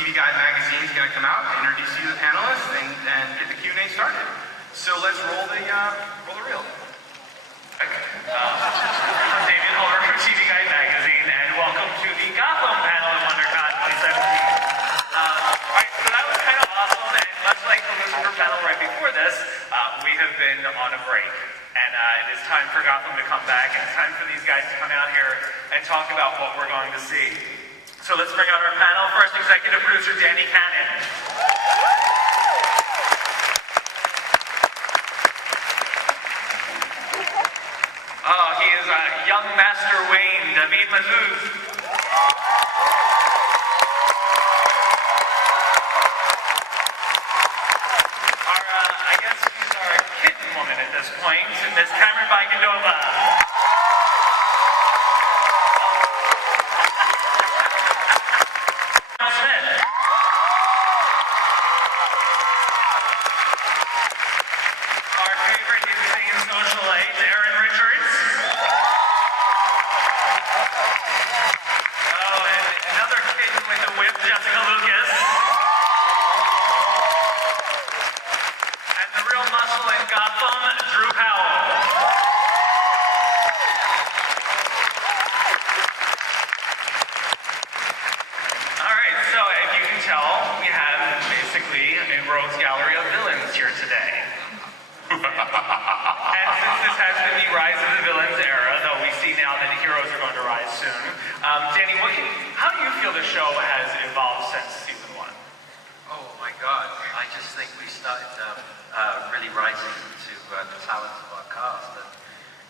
TV Guide magazine is going to come out, introduce you to the panelists, and get the Q&A started. So let's roll the reel. I'm David Holder from TV Guide magazine, and welcome to the Gotham panel at Wondercon 2017. Alright, so that was kind of awesome, and much like the Lucifer panel right before this, we have been on a break. And it is time for Gotham to come back, and it's time for these guys to come out here and talk about what we're going to see. So let's bring out our panel. First, executive producer Danny Cannon. Oh, he is young Master Wayne, David Mazouz. I guess she's our kitten woman at this point, Miss Camren Bicondova. Erin Richards. Oh, and another kitten with a whip, Jessica Lucas. And the real muscle in Gotham, Drew Powell. Alright, so if you can tell, we have basically a rogues gallery of villains here today. And since this has been the Rise of the Villains era, though we see now that the heroes are going to rise soon, Danny, how do you feel the show has evolved since season 1? Oh my God, I just think we started really rising to the talent of our cast, and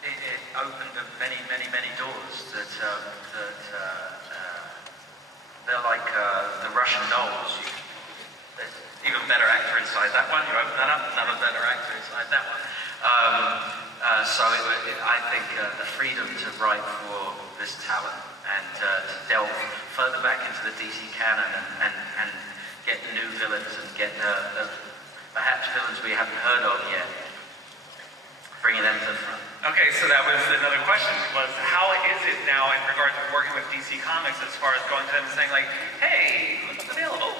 it opened up many, many, many doors that they're like the Russian dolls. There's even better actor inside that one. You open that up, another better actor inside that one. I think the freedom to write for this talent and to delve further back into the DC canon and get new villains and get perhaps villains we haven't heard of yet, bringing them to the front. Okay, so that was another question, was how is it now in regards to working with DC Comics as far as going to them and saying like, hey, look what's available?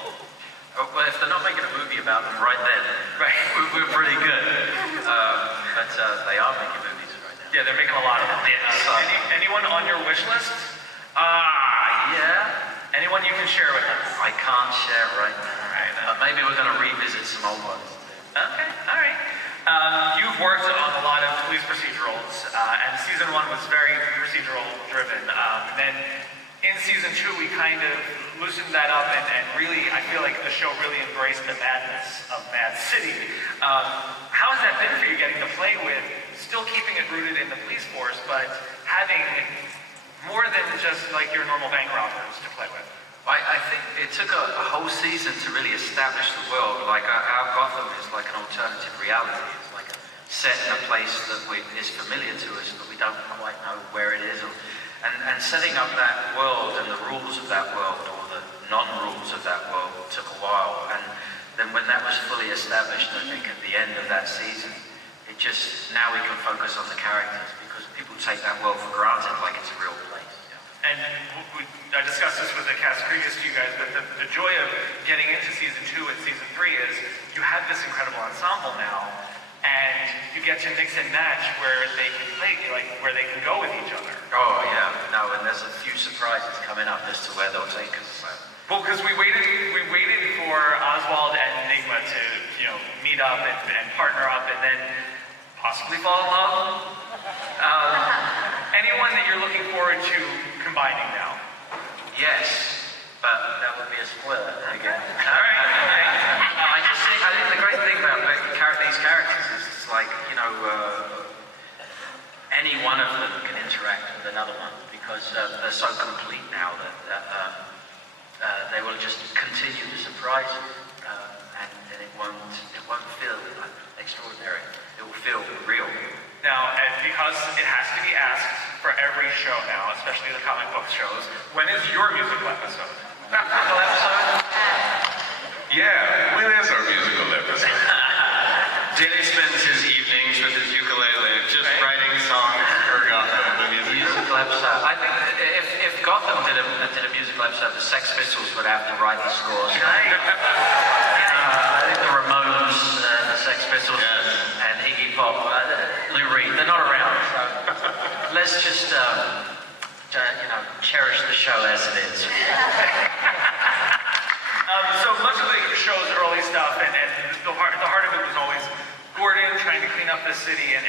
Oh, well, if they're not making a movie about them right then, right, we're pretty good. But they are making movies right now. Yeah, they're making a lot of them. Anyone on your wish list? Yeah. Anyone you can share with us? I can't share right now. Right. But maybe we're going to revisit some old ones. Okay, all right. You've worked on a lot of police procedurals, and season 1 was very procedural driven. And then in season 2, we kind of loosened that up, and really, I feel like the show really embraced the madness of Mad City. How has that been for you, getting to play with, still keeping it rooted in the police force, but having more than just like your normal bank robbers to play with? I think it took a whole season to really establish the world. Like our Gotham is like an alternative reality. It's like set in a place that is familiar to us, but we don't quite know where it is. And setting up that world and the rules of that world, or the non-rules of that world, took a while. And then when that was fully established, I think at the end of that season, now we can focus on the characters, because people take that world for granted like it's a real place. And I discussed this with the cast previous to you guys, but the joy of getting into season 2 and season 3 is you have this incredible ensemble now, and you get to mix and match where they can play, like where they can go with each other. Oh yeah, no, and there's a few surprises coming up as to where they'll take us. Well, because we waited for Oswald and Nygma to meet up and partner up, and then possibly fall in love. Anyone that you're looking forward to combining now? Yes, but that would be a spoiler again. All right. I think the great thing about these characters is it's like, any one of them can interact with another one, because they're so complete now that they will just continue to surprise you, and it won't feel extraordinary. It will feel real. Now, and because it has to be asked for every show now, especially the comic book shows, when is your musical episode? Musical episode? Yeah, when is our musical episode? Danny spends his evenings with his ukulele just writing songs for Gotham. Musical episode. I think if if Gotham did a musical episode, the Sex Pistols would have to write the scores. I think the Ramones, the Sex Pistols, and Iggy Pop, Lou Reed, they're not around. So let's just, cherish the show as it is. So much of the show's early stuff, and the heart of it was always Gordon trying to clean up the city, and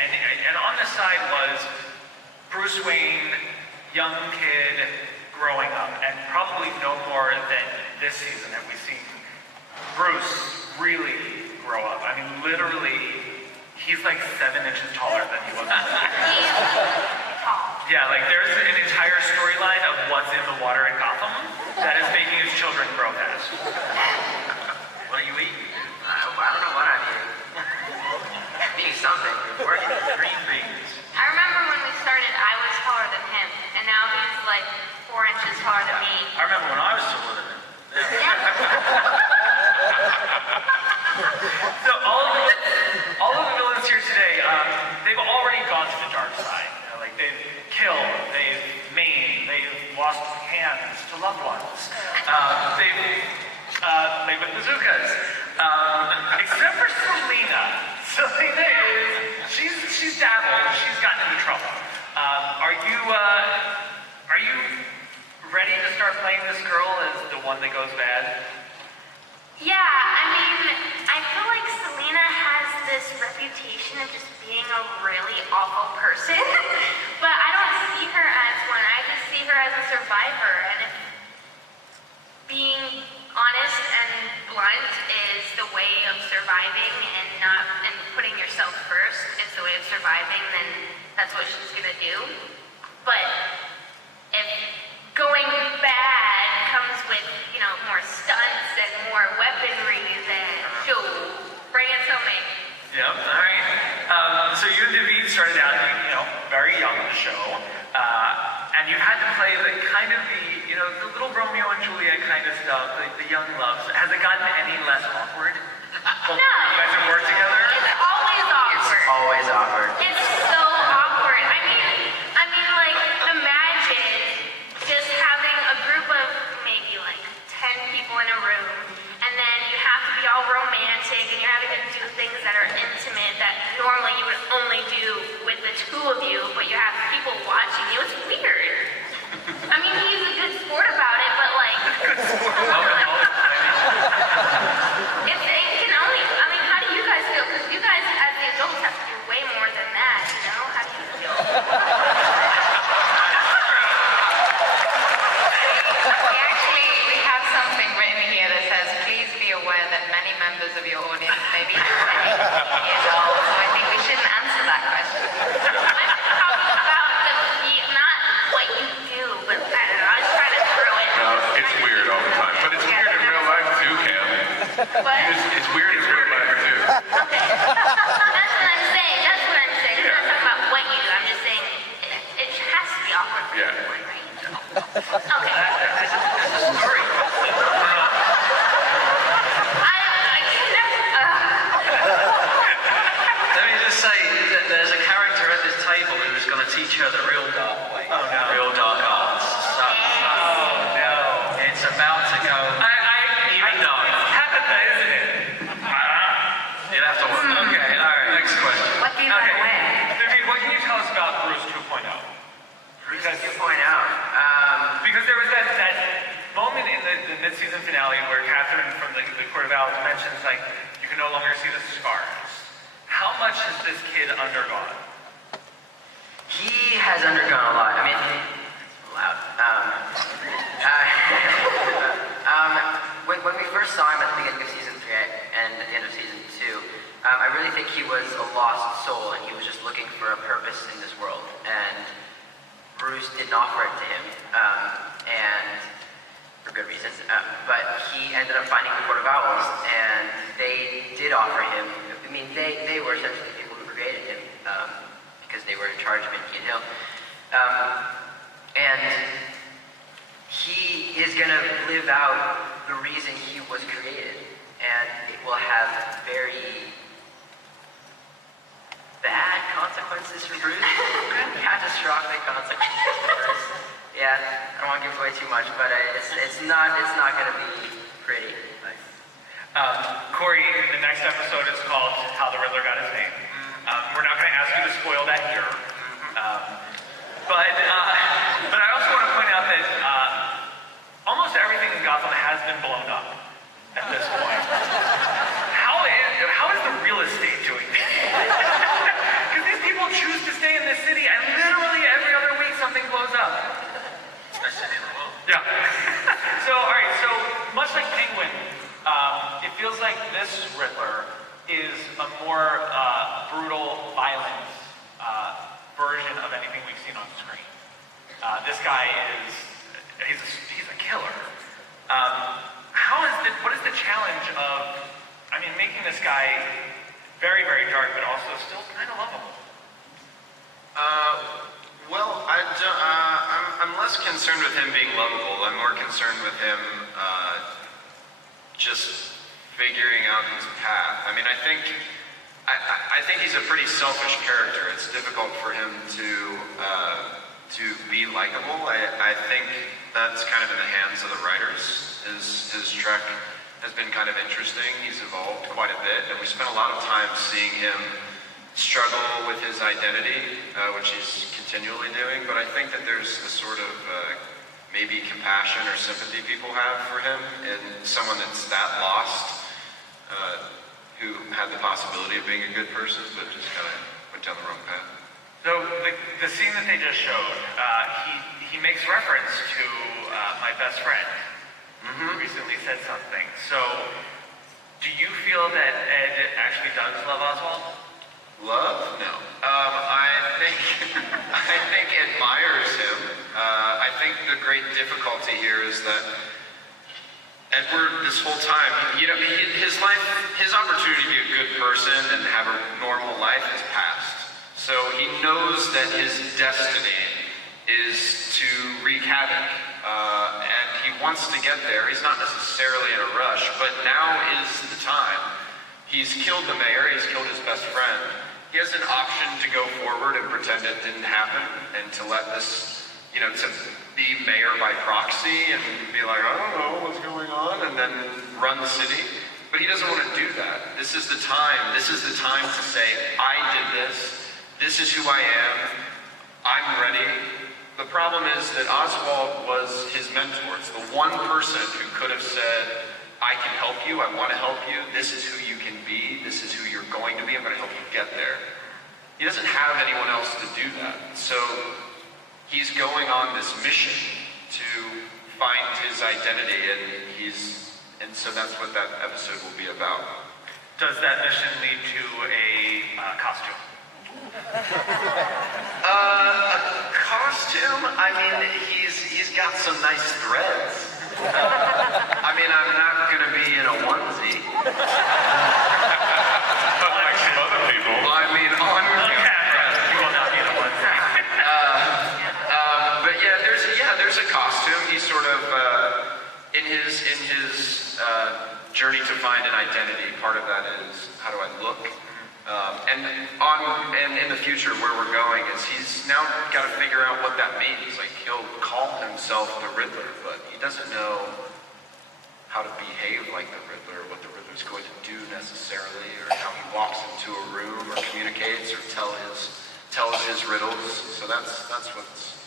on the side was Bruce Wayne, young kid, growing up, and probably no more than this season have we seen Bruce really grow up. I mean, literally, he's like 7 inches taller than he was before. Yeah, like there's an entire storyline of what's in the water in Gotham that is making his children grow fast. What are you eating? I don't know what I'm eating. I'm eating something. Working green beans. I remember when we started, I was taller than him, and now he's like 4 inches taller than me. I remember when I was taller than him. So all of the villains here today, they've already gone to the dark side. Like they've killed, they've maimed, they've lost hands to loved ones. They've played with bazookas. Except for Selena. Selena she's dabbled. She's gotten into trouble. Are you ready to start playing this girl as the one that goes bad? Yeah, I mean, I feel like Selena has this reputation of just being a really awful person, but I don't see her as one. I just see her as a survivor, and if being honest and blunt is the way of surviving and putting yourself first is the way of surviving, then that's what she's gonna do. But if going bad comes with, more stunts and more weaponry, then bring it to me. Yep, all right. So you and David started out, very young on the show, and you had to play the little Romeo and Juliet kind of stuff, the young loves. Has it gotten any less awkward? No. You guys have worked together? It's always awkward. It's always awkward. It's so awkward. I mean, like, imagine just having a group of maybe like 10 people in a room, and then you have to be all romantic, and you're having to do things that are intimate that normally you would only do with the two of you, but you have people watching you. It's weird. I mean, he's a good sport about it, but like, how do you guys feel? Because you guys, as the adults, have to do way more than that, How do you feel? We have something written here that says, please be aware that many members of your audience may be 10 years old, so I think we shouldn't answer that question. I'm talking about not what you do, but I don't know, I was trying to throw it. No, it's weird all the time. But it's weird in real life too, Cam. But, It's weird in real life too. okay. That's what I'm saying. I'm not talking about what you do. I'm just saying it has to be awkward for Yeah. everyone, right? Okay. Sorry. Let me just say that there's a character at this table who's going to teach her the real dark way. Oh, no. Real dark arts. So, Oh, no. it's about to go even darker. Tabitha, isn't it? You'll have to work. Okay, all right. Next question. What do you want to win? David, what can you tell us about Bruce 2.0? Because there was that moment in the mid-season finale where Catherine from the Court of Owls mentions, like, you can no longer see the scars. How much has this kid undergone? He has undergone a lot. I mean, loud. When we first saw him at the beginning of season 3 and at the end of season 2, I really think he was a lost soul, and he was just looking for a purpose in this world. And Bruce didn't offer it to him, and for good reason. But he ended up finding the Court of Owls, and they did offer him. I mean, they were essentially the people who created him, because they were in charge of making Hill. And he is going to live out the reason he was created, and it will have very bad consequences for Bruce. Catastrophic consequences for Bruce. Yeah, I don't want to give way too much, but it's not going to be pretty. Cory, the next episode is called How the Riddler Got His Name. We're not going to ask you to spoil that here. But I also want to point out that almost everything in Gotham has been blown up at this point. How is the real estate doing that? Because these people choose to stay in this city and literally every other week something blows up. Best city in the world. Yeah. So, alright, so much like Penguin, it feels like this Riddler is a more brutal, violent version of anything we've seen on screen. This guy he's a killer. What is the challenge of, making this guy very, very dark, but also still kind of lovable? Well, I'm less concerned with him being lovable. I'm more concerned with him just figuring out his path. I think he's a pretty selfish character. It's difficult for him to be likable. I think that's kind of in the hands of the writers. His trek has been kind of interesting. He's evolved quite a bit, and we spent a lot of time seeing him struggle with his identity, which he's continually doing. But I think that there's a sort of maybe compassion or sympathy people have for him, and someone that's that lost, who had the possibility of being a good person, but just kind of went down the wrong path. So the scene that they just showed, he makes reference to my best friend, who recently said something. So, do you feel that Ed actually does love Oswald? Love? No. I think admires him. I think the great difficulty here is that Edward, this whole time, his life, his opportunity to be a good person and have a normal life has passed. So he knows that his destiny is to wreak havoc, and he wants to get there. He's not necessarily in a rush, but now is the time. He's killed the mayor, he's killed his best friend. He has an option to go forward and pretend it didn't happen, and to let this, to be mayor by proxy and be like, I don't know what's going on, and then run the city. But he doesn't want to do that. This is the time to say, I did this. This is who I am. I'm ready. The problem is that Oswald was his mentor. It's the one person who could have said, I can help you, I want to help you, this is who you can be, this is who you're going to be, I'm going to help you get there. He doesn't have anyone else to do that. So he's going on this mission to find his identity, and so that's what that episode will be about. Does that mission lead to a costume? A costume? He's got some nice threads. I'm not gonna be in a onesie. Unlike some other people. On camera, you will not be in a onesie. But there's a costume. He's sort of in his journey to find an identity. Part of that is, how do I look? And in the future, where we're going is he's now got to figure out what that means. Like, he'll call himself the Riddler, but he doesn't know how to behave like the Riddler, what the Riddler's going to do necessarily, or how he walks into a room or communicates or tells his riddles. So that's what's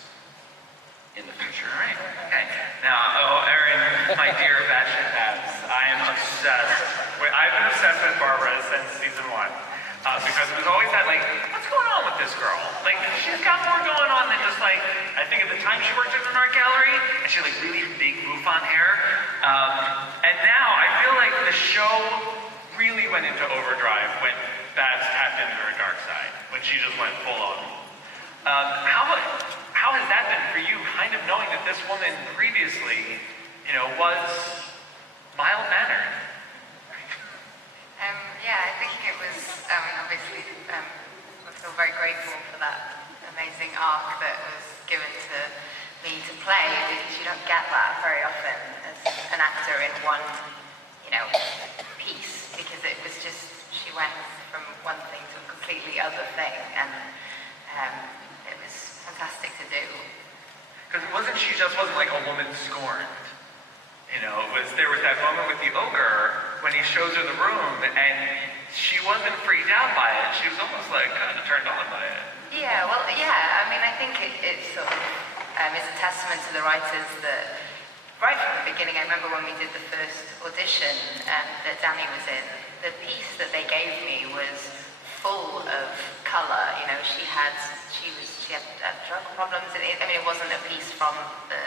in the future. All right. Okay. Now, Erin, my dear batshit babs, I am obsessed. I've been obsessed with Barbara since season 1. Because it was always that, what's going on with this girl? She's got more going on than just, I think at the time she worked at an art gallery, and she had, really big bouffant hair. And now, I feel like the show really went into overdrive when Babs tapped into her dark side, when she just went full on. How has that been for you, kind of knowing that this woman previously, was mild-mannered? I think it was, obviously, I feel very grateful for that amazing arc that was given to me to play, because you don't get that very often as an actor in one, piece, because it was just, she went from one thing to a completely other thing, and it was fantastic to do. Because wasn't she just wasn't like a woman scorned. You know, there was that moment with the ogre when he shows her the room, and she wasn't freaked out by it. She was almost like kind of turned on by it. Yeah, well, yeah, I mean, I think it sort of is a testament to the writers that right from the beginning, I remember when we did the first audition that Danny was in, the piece that they gave me was full of colour. You know, she had drug problems. I mean, it wasn't a piece from the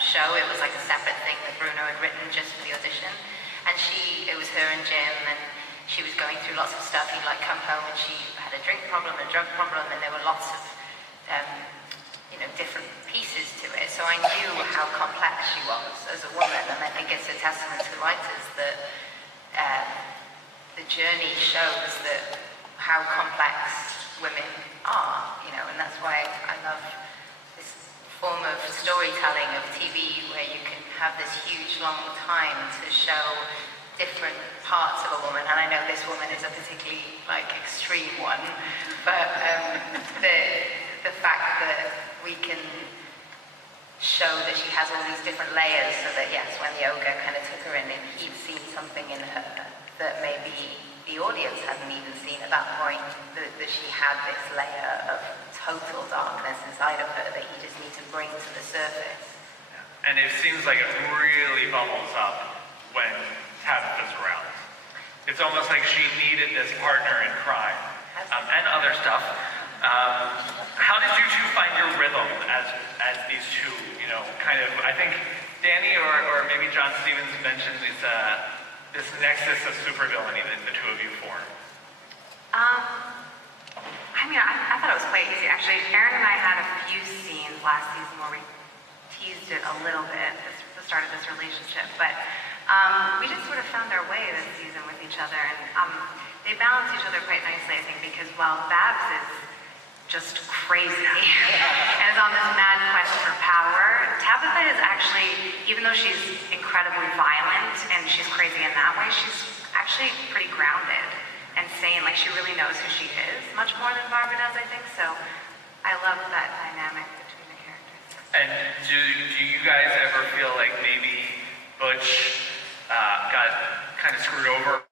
show. It was like a separate thing that Bruno had written just for the audition. And it was her and Jim, and she was going through lots of stuff. He'd like come home and she had a drink problem, a drug problem, and there were lots of different pieces to it. So I knew how complex she was as a woman, and I think it's a testament to the writers that the journey shows that how complex women are, and that's why I love this form of storytelling of TV where you can have this huge long time to show different parts of a woman. And I know this woman is a particularly extreme one, but the fact that we can show that she has all these different layers, so that yes, when the ogre kind of took her in, he'd seen something in her that maybe the audience hadn't even seen at that point, that she had this layer of total darkness inside of her that you just need to bring to the surface. And it seems like it really bubbles up when Tabitha's around. It's almost like she needed this partner in crime, and other stuff. How did you two find your rhythm as these two, I think Danny or maybe John Stevens mentioned this nexus of supervillainy that the two of you form. I thought it was quite easy. Actually, Erin and I had a few scenes last season where we teased it a little bit at the start of this relationship, but we just sort of found our way this season with each other, and they balance each other quite nicely, I think, because while Babs is just crazy and is on this mad quest for power, Tabitha is actually, even though she's incredibly violent and she's crazy in that way, she's actually pretty grounded and sane. Like, she really knows who she is, much more than Barbara does, I think. So I love that dynamic between the characters. And do you guys ever feel like maybe Butch got kind of screwed over